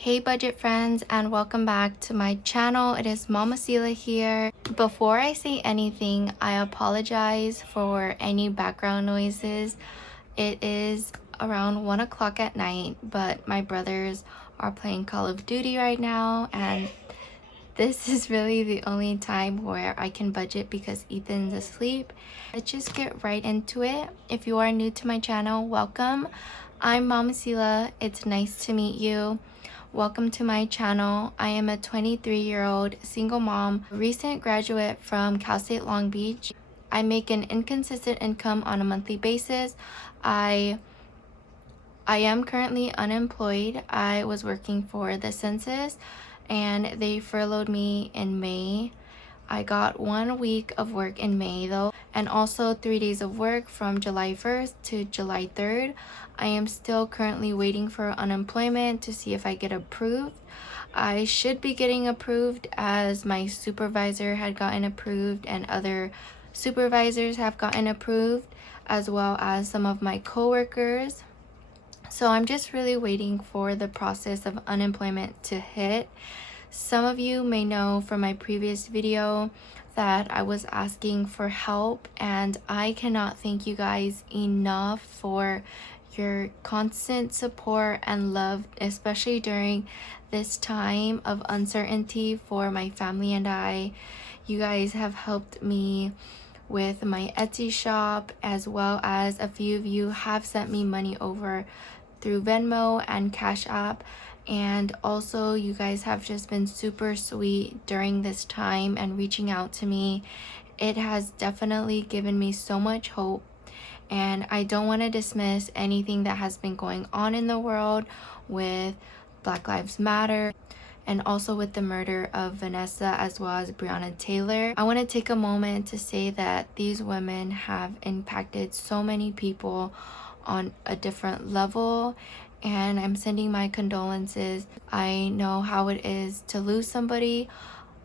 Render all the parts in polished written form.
Hey budget friends, and welcome back to my channel. It is Mama Sila here. Before I say anything, I apologize for any background noises. It is around 1 o'clock at night, but my brothers are playing Call of Duty right now, and this is really the only time where I can budget because Ethan's asleep. Let's just get right into it. If you are new to my channel, welcome. I'm Mama Sila. It's nice to meet you. Welcome to my channel. I am a 23-year-old single mom, recent graduate from Cal State Long Beach. I make an inconsistent income on a monthly basis. I am currently unemployed. I was working for the census and they furloughed me in May. I got 1 week of work in May though, and also 3 days of work from July 1st to July 3rd. I am still currently waiting for unemployment to see if I get approved. I should be getting approved as my supervisor had gotten approved and other supervisors have gotten approved, as well as some of my coworkers. So I'm just really waiting for the process of unemployment to hit. Some of you may know from my previous video that I was asking for help, and I cannot thank you guys enough for your constant support and love, especially during this time of uncertainty for my family and I. You guys have helped me with my Etsy shop, as well as a few of you have sent me money over through Venmo and Cash App. And also you guys have just been super sweet during this time and reaching out to me. It has definitely given me so much hope, and I don't want to dismiss anything that has been going on in the world with Black Lives Matter and also with the murder of Vanessa as well as Breonna Taylor. I want to take a moment to say that these women have impacted so many people on a different level, and I'm sending my condolences. I know how it is to lose somebody,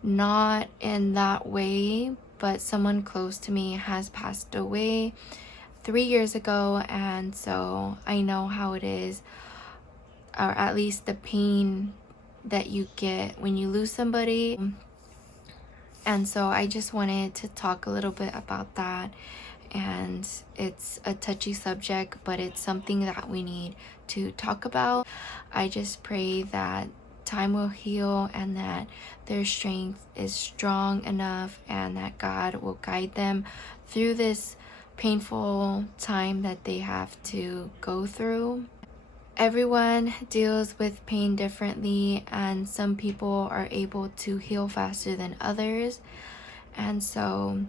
not in that way, but someone close to me has passed away 3 years ago, and so I know how it is, or at least the pain that you get when you lose somebody. And so I just wanted to talk a little bit about that. And it's a touchy subject, but it's something that we need to talk about. I just pray that time will heal and that their strength is strong enough and that God will guide them through this painful time that they have to go through. Everyone deals with pain differently, and some people are able to heal faster than others, and so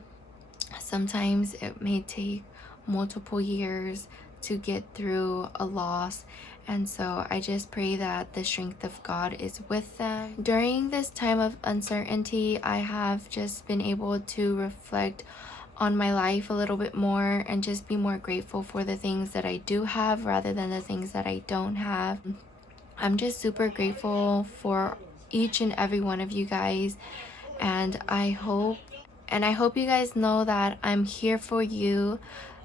sometimes it may take multiple years to get through a loss. And so I just pray that the strength of God is with them. During this time of uncertainty, I have just been able to reflect on my life a little bit more and just be more grateful for the things that I do have rather than the things that I don't have. I'm just super grateful for each and every one of you guys, and I hope you guys know that I'm here for you.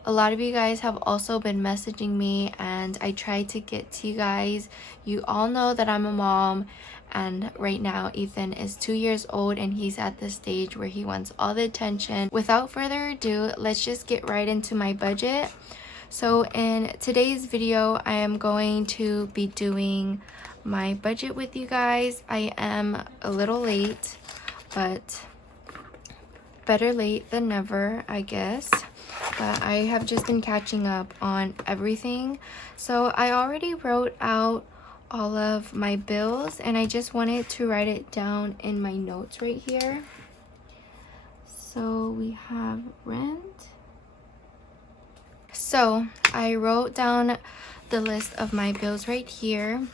A lot of you guys have also been messaging me, and I try to get to you guys. You all know that I'm a mom, and right now Ethan is 2 years old and he's at the stage where he wants all the attention. Without further ado, let's just get right into my budget. So in today's video, I am going to be doing my budget with you guys. I am a little late, but better late than never, I guess. But I have just been catching up on everything. So I already wrote out all of my bills, and I just wanted to write it down in my notes right here. So we have rent. So I wrote down the list of my bills right here.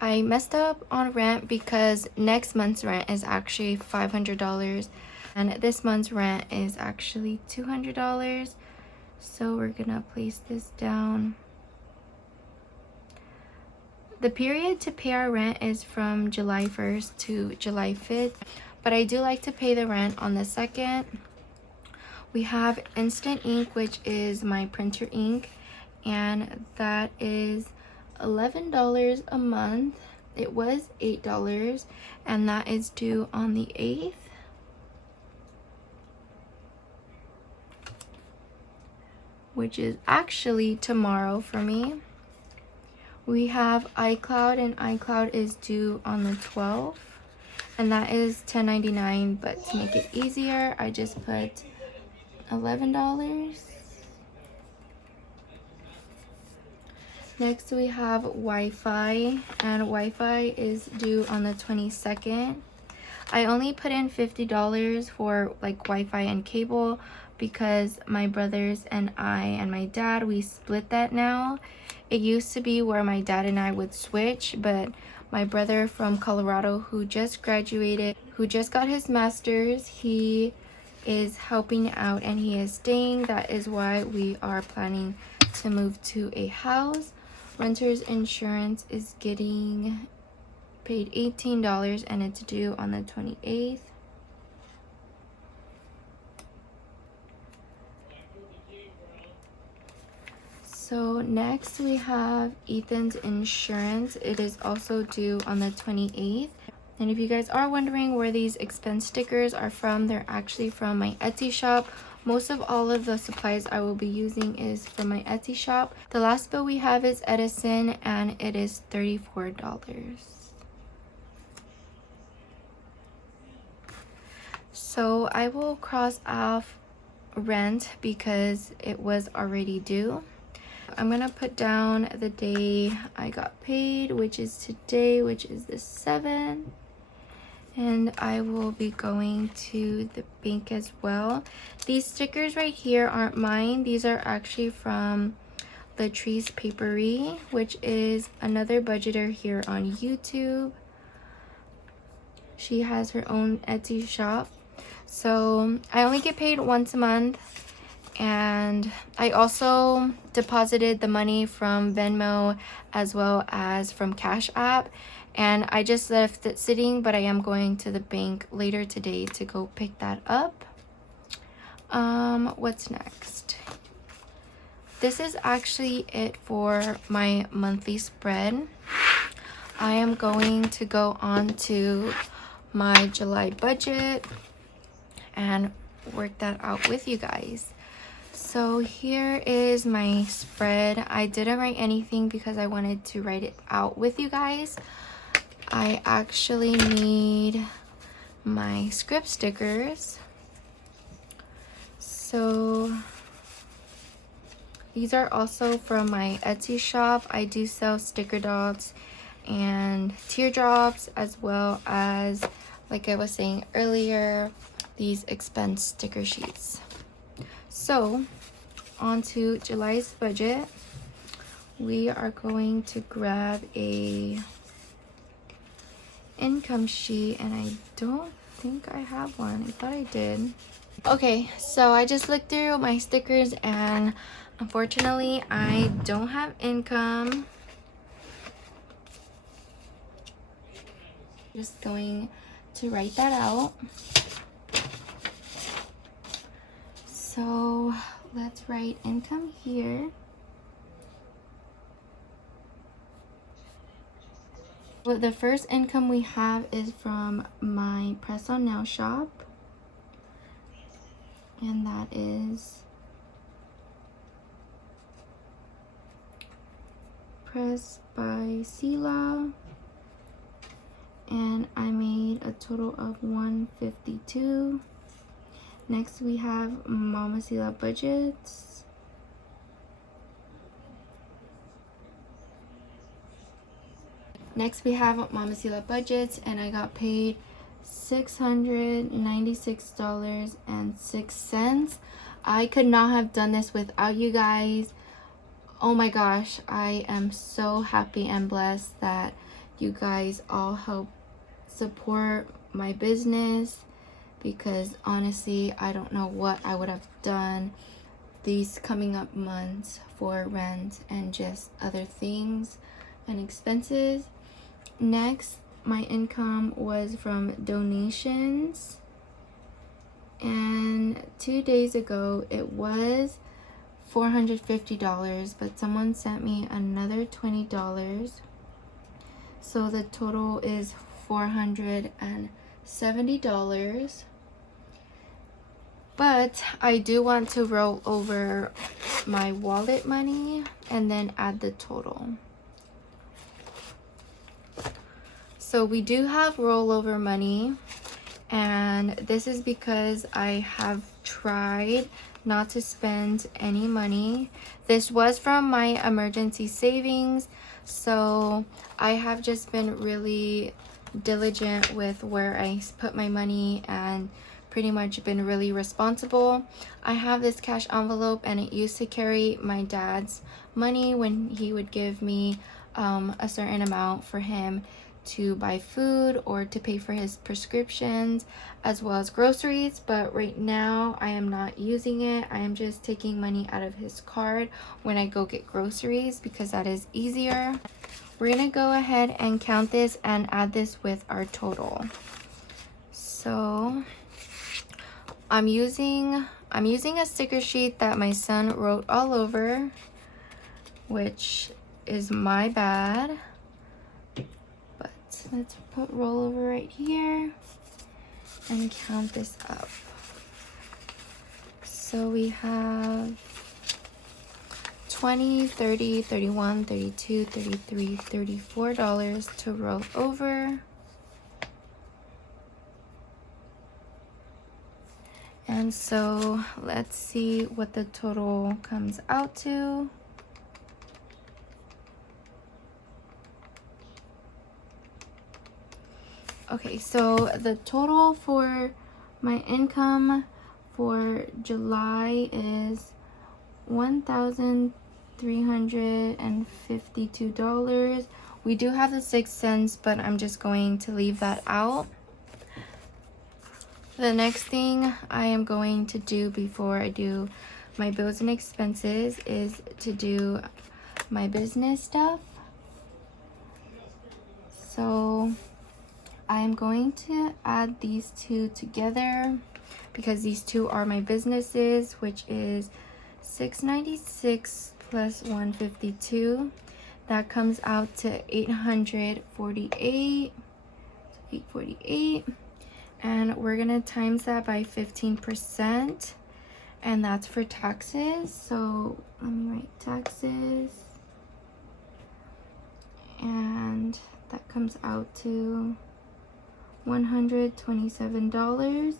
I messed up on rent because next month's rent is actually $500 and this month's rent is actually $200. So we're gonna place this down. The period to pay our rent is from July 1st to July 5th, but I do like to pay the rent on the 2nd. We have Instant Ink, which is my printer ink, and that is $11 a month. it was $8, and that is due on the 8th. Which is actually tomorrow for me. We have iCloud, and iCloud is due on the 12th, and that is $10.99, but to make it easier, I just put $11. Next we have Wi-Fi, and Wi-Fi is due on the 22nd. I only put in $50 for like Wi-Fi and cable because my brothers and I and my dad, we split that now. It used to be where my dad and I would switch, but my brother from Colorado, who just graduated, who just got his master's, he is helping out and he is staying. That is why we are planning to move to a house. Renter's insurance is getting paid $18 and it's due on the 28th. So next we have Ethan's insurance. It is also due on the 28th. And if you guys are wondering where these expense stickers are from, they're actually from my Etsy shop. Most of all of the supplies I will be using is from my Etsy shop. The last bill we have is Edison and it is $34. So I will cross off rent because it was already due. I'm gonna put down the day I got paid, which is today, which is the 7th. And I will be going to the bank as well. These stickers right here aren't mine. These are actually from Latrice Papery, which is another budgeter here on YouTube. She has her own Etsy shop. So I only get paid once a month. And I also deposited the money from Venmo as well as from Cash App, and I just left it sitting, but I am going to the bank later today to go pick that up. What's next? This is actually it for my monthly spread. I am going to go on to my July budget and work that out with you guys. So here is my spread. I didn't write anything because I wanted to write it out with you guys. I actually need my script stickers. So these are also from my Etsy shop. I do sell sticker dots and teardrops, as well as, like I was saying earlier, these expense sticker sheets. So on to July's budget. We are going to grab a income sheet, and I don't think I have one. I thought I did. Okay, so I just looked through my stickers and unfortunately I don't have income. Just going to write that out. So let's write income here. Well, the first income we have is from my press on nail shop, and that is Press by Sela, and I made a total of $152. Next we have Mama Sela budgets. Next we have Mama Sela budgets, and I got paid $696.06. I could not have done this without you guys. Oh my gosh, I am so happy and blessed that you guys all help support my business, because honestly I don't know what I would have done these coming up months for rent and just other things and expenses. Next, my income was from donations, and 2 days ago it was $450, but someone sent me another $20. So the total is $470. But I do want to roll over my wallet money and then add the total. So we do have rollover money, and this is because I have tried not to spend any money. This was from my emergency savings, so I have just been really diligent with where I put my money and pretty much been really responsible. I have this cash envelope, and it used to carry my dad's money when he would give me a certain amount for him to buy food or to pay for his prescriptions as well as groceries. But right now I am not using it. I am just taking money out of his card when I go get groceries because that is easier. We're gonna go ahead and count this and add this with our total. So I'm using a sticker sheet that my son wrote all over, which is my bad. But let's put rollover right here and count this up. So we have 20, 30, 31, 32, 33, $34 to roll over. And so let's see what the total comes out to. Okay, so the total for my income for July is $1,352. We do have the 6 cents, but I'm just going to leave that out. The next thing I am going to do before I do my bills and expenses is to do my business stuff. So I am going to add these two together because these two are my businesses, which is $696 plus $152. That comes out to $848. And we're gonna times that by 15%, and that's for taxes. So let me write taxes, and that comes out to $127.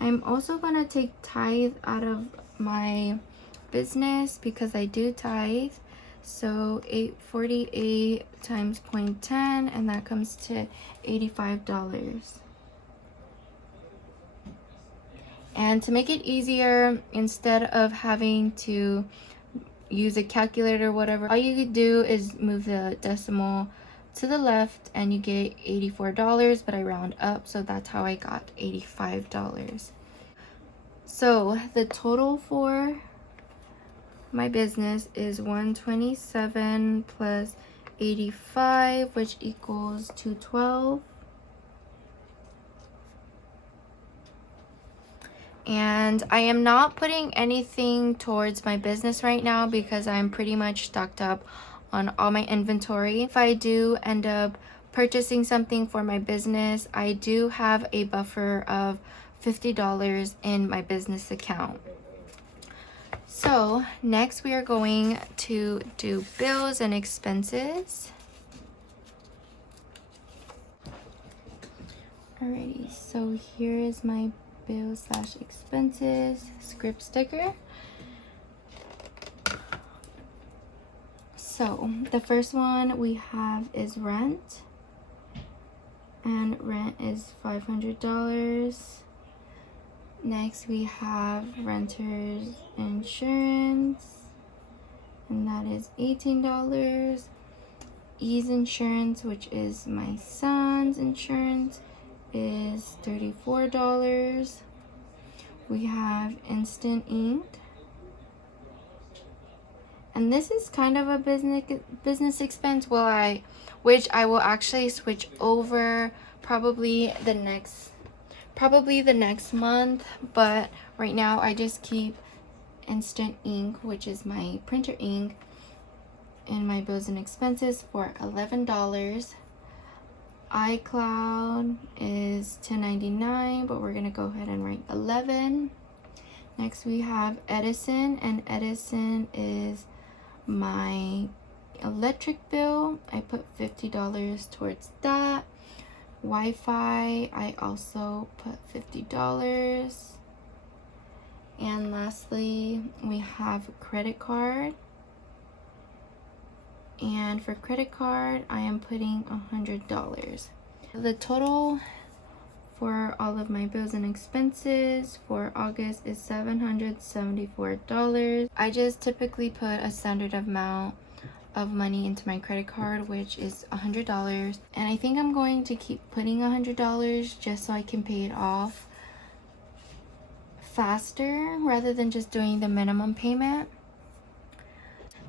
I'm also gonna take tithe out of my business because I do tithe. So 848 times 0.10, and that comes to $85. And to make it easier, instead of having to use a calculator or whatever, all you could do is move the decimal to the left and you get $84, but I round up, so that's how I got $85. So the total for my business is 127 plus 85, which equals 212. And I am not putting anything towards my business right now because I'm pretty much stocked up on all my inventory. If I do end up purchasing something for my business, I do have a buffer of $50 in my business account. So next we are going to do bills and expenses. Alrighty, so here is my bills / expenses script sticker. So the first one we have is rent, and rent is $500. Next we have renter's insurance, and that is $18. Ease insurance, which is my son's insurance, is $34. We have instant ink, and this is kind of a business expense, which I will actually switch over probably the next month, but right now I just keep instant ink, which is my printer ink, in my bills and expenses for $11. iCloud is $10.99, but we're gonna go ahead and write 11. Next we have Edison, and Edison is my electric bill. I put $50 towards that. Wi-Fi, I also put $50. And lastly, we have a credit card. And for credit card, I am putting $100. The total for all of my bills and expenses for August is $774. I just typically put a standard amount of money into my credit card, which is $100, and I think I'm going to keep putting $100 just so I can pay it off faster rather than just doing the minimum payment.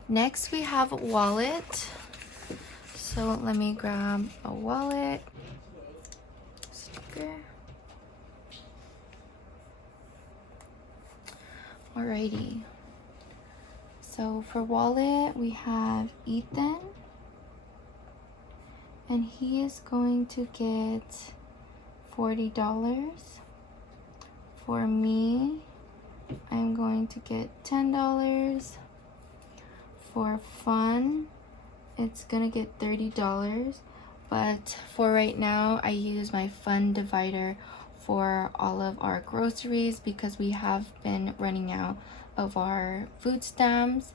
Next we have a wallet, so let me grab a wallet sticker. Alrighty, so for wallet we have Ethan, and he is going to get $40. For me, I'm going to get $10. For fun, it's gonna get $30, but for right now I use my fun divider for all of our groceries because we have been running out of our food stamps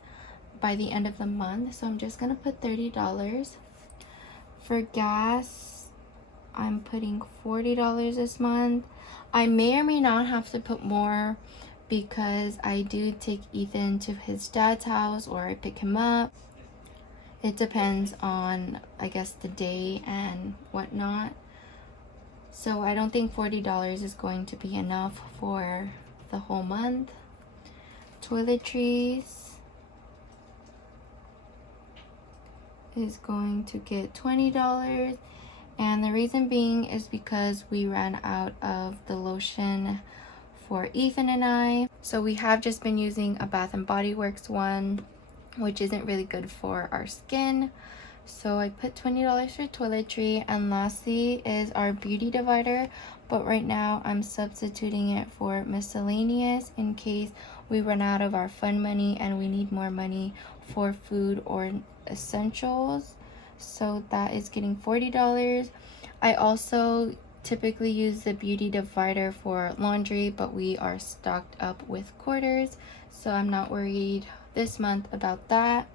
by the end of the month, so I'm just gonna put $30. For gas, I'm putting $40 this month. I may or may not have to put more because I do take Ethan to his dad's house or I pick him up. It depends on, I guess, the day and whatnot. So I don't think $40 is going to be enough for the whole month. Toiletries is going to get $20. And the reason being is because we ran out of the lotion for Ethan and I. So we have just been using a Bath and Body Works one, which isn't really good for our skin. So I put $20 for toiletry. And lastly is our beauty divider, but right now I'm substituting it for miscellaneous in case we run out of our fun money and we need more money for food or essentials. So that is getting $40. I also typically use the beauty divider for laundry, but we are stocked up with quarters, so I'm not worried this month about that.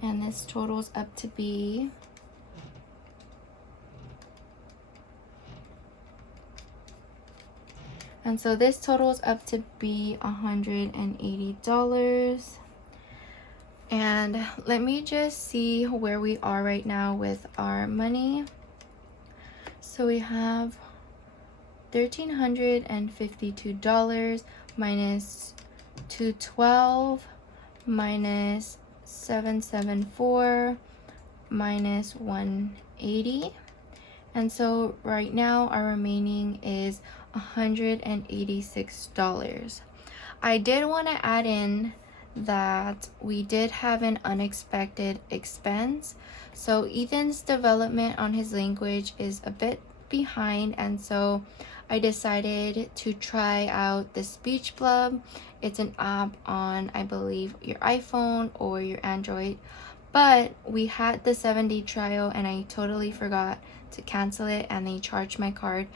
And this totals up to be $180. And let me just see where we are right now with our money. So we have $1,352 minus $212 minus $774 minus $180. And so right now our remaining is $186. I did want to add in that we did have an unexpected expense. So Ethan's development on his language is a bit behind, and so I decided to try out the Speech Blub. It's an app on, I believe, your iPhone or your Android, but we had the 7-day trial and I totally forgot to cancel it, and they charged my card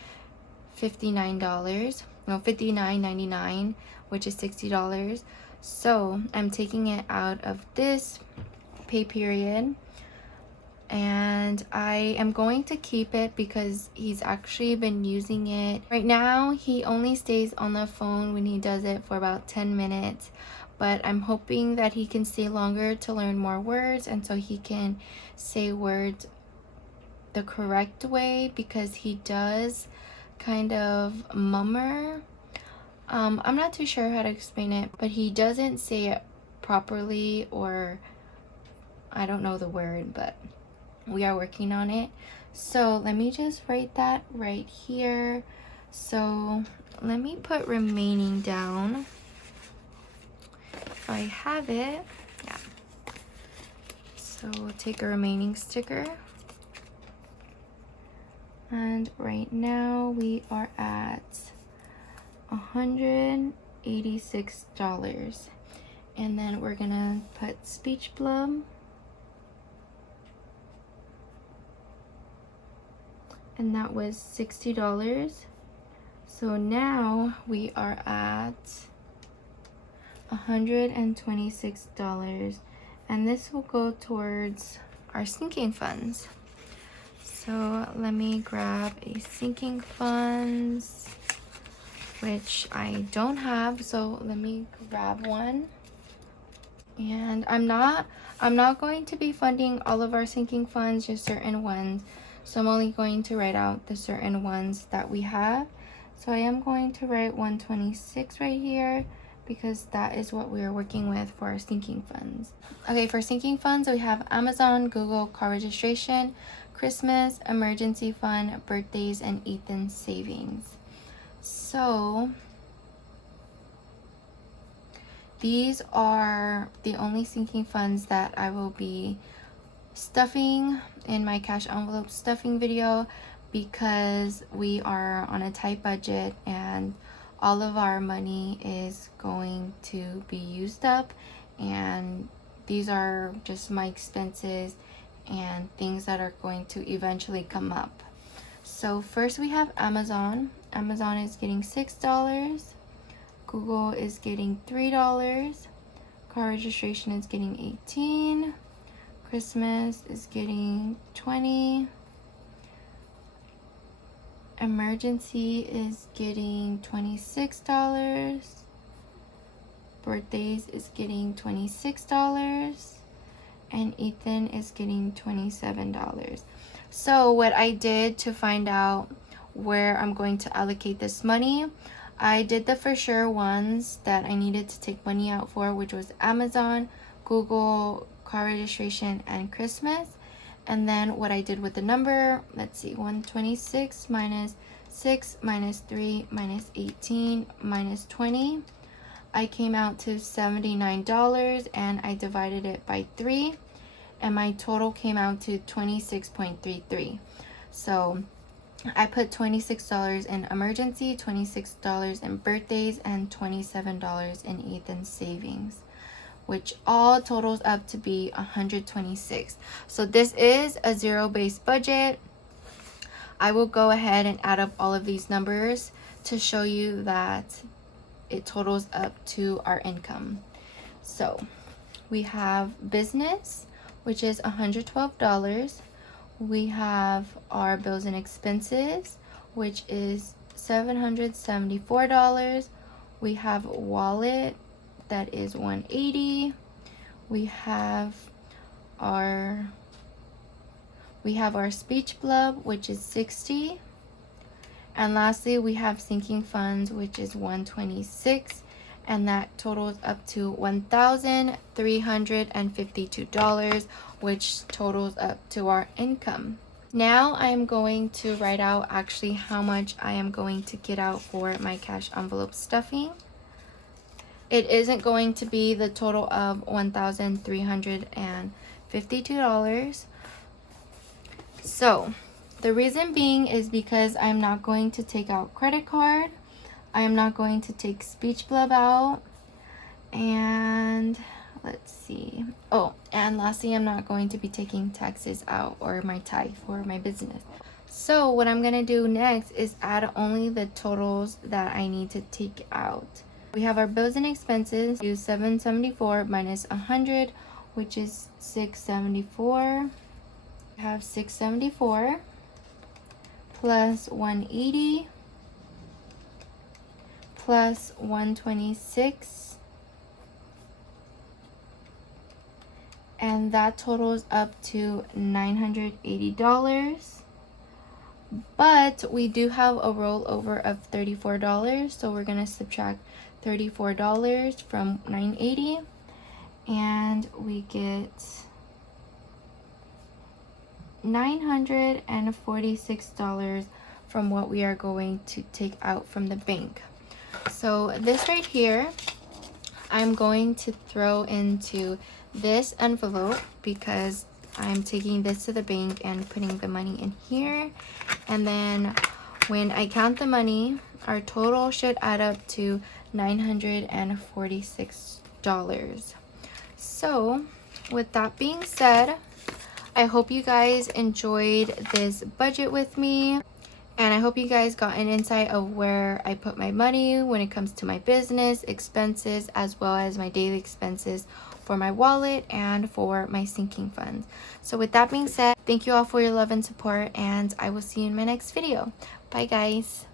$59.99, which is $60. So I'm taking it out of this pay period, and I am going to keep it because he's actually been using it. Right now he only stays on the phone when he does it for about 10 minutes, but I'm hoping that he can stay longer to learn more words, and so he can say words the correct way, because he does kind of mummer. I'm not too sure how to explain it, but he doesn't say it properly, or I don't know the word, but we are working on it. So let me just write that right here. So let me put remaining down if I have it. Yeah. So we'll take a remaining sticker. And right now we are at $186. And then we're gonna put speech blub. And that was $60. So now we are at $126, and this will go towards our sinking funds. So let me grab a sinking funds, which I don't have, so let me grab one. And I'm not going to be funding all of our sinking funds, just certain ones. So I'm only going to write out the certain ones that we have. So I am going to write 126 right here, because that is what we are working with for our sinking funds. Okay, for sinking funds, we have Amazon, Google, car registration, Christmas, emergency fund, birthdays, and Ethan's savings. So these are the only sinking funds that I will be stuffing in my cash envelope stuffing video, because we are on a tight budget and all of our money is going to be used up, and these are just my expenses and things that are going to eventually come up. So first we have Amazon. Amazon is getting $6. Google is getting $3. Car registration is getting $18. Christmas is getting $20. Emergency is getting $26. Birthdays is getting $26. And Ethan is getting $27. So what I did to find out where I'm going to allocate this money, I did the for sure ones that I needed to take money out for, which was Amazon, Google, car registration, and Christmas. And then what I did with the number, let's see, 126 minus 6 minus 3 minus 18 minus 20. I came out to $79, and I divided it by 3, and my total came out to $26.33. So I put $26 in emergency, $26 in birthdays, and $27 in Ethan's savings, which all totals up to be $126. So this is a zero-based budget. I will go ahead and add up all of these numbers to show you that it totals up to our income. So we have business, which is $112. We have our bills and expenses, which is $774. We have wallet, that is $180. We have our speech blub, which is $60. And lastly, we have sinking funds, which is $126, and that totals up to $1,352, which totals up to our income. Now I am going to write out actually how much I am going to get out for my cash envelope stuffing. It isn't going to be the total of $1,352. So the reason being is because I'm not going to take out credit card. I am not going to take speech blub out. And let's see. Oh, and lastly, I'm not going to be taking taxes out, or my tithe for my business. So what I'm going to do next is add only the totals that I need to take out. We have our bills and expenses. Do 774 minus 100, which is 674. We have 674 plus 180 plus 126, and that totals up to $980. But we do have a rollover of $34, so we're going to subtract $34 from 980, and we get $946 from what we are going to take out from the bank. So this right here, I'm going to throw into this envelope because I'm taking this to the bank and putting the money in here. And then when I count the money, our total should add up to $946. So with that being said, I hope you guys enjoyed this budget with me. And I hope you guys got an insight of where I put my money when it comes to my business expenses, as well as my daily expenses for my wallet and for my sinking funds. So with that being said, thank you all for your love and support, and I will see you in my next video. Bye guys.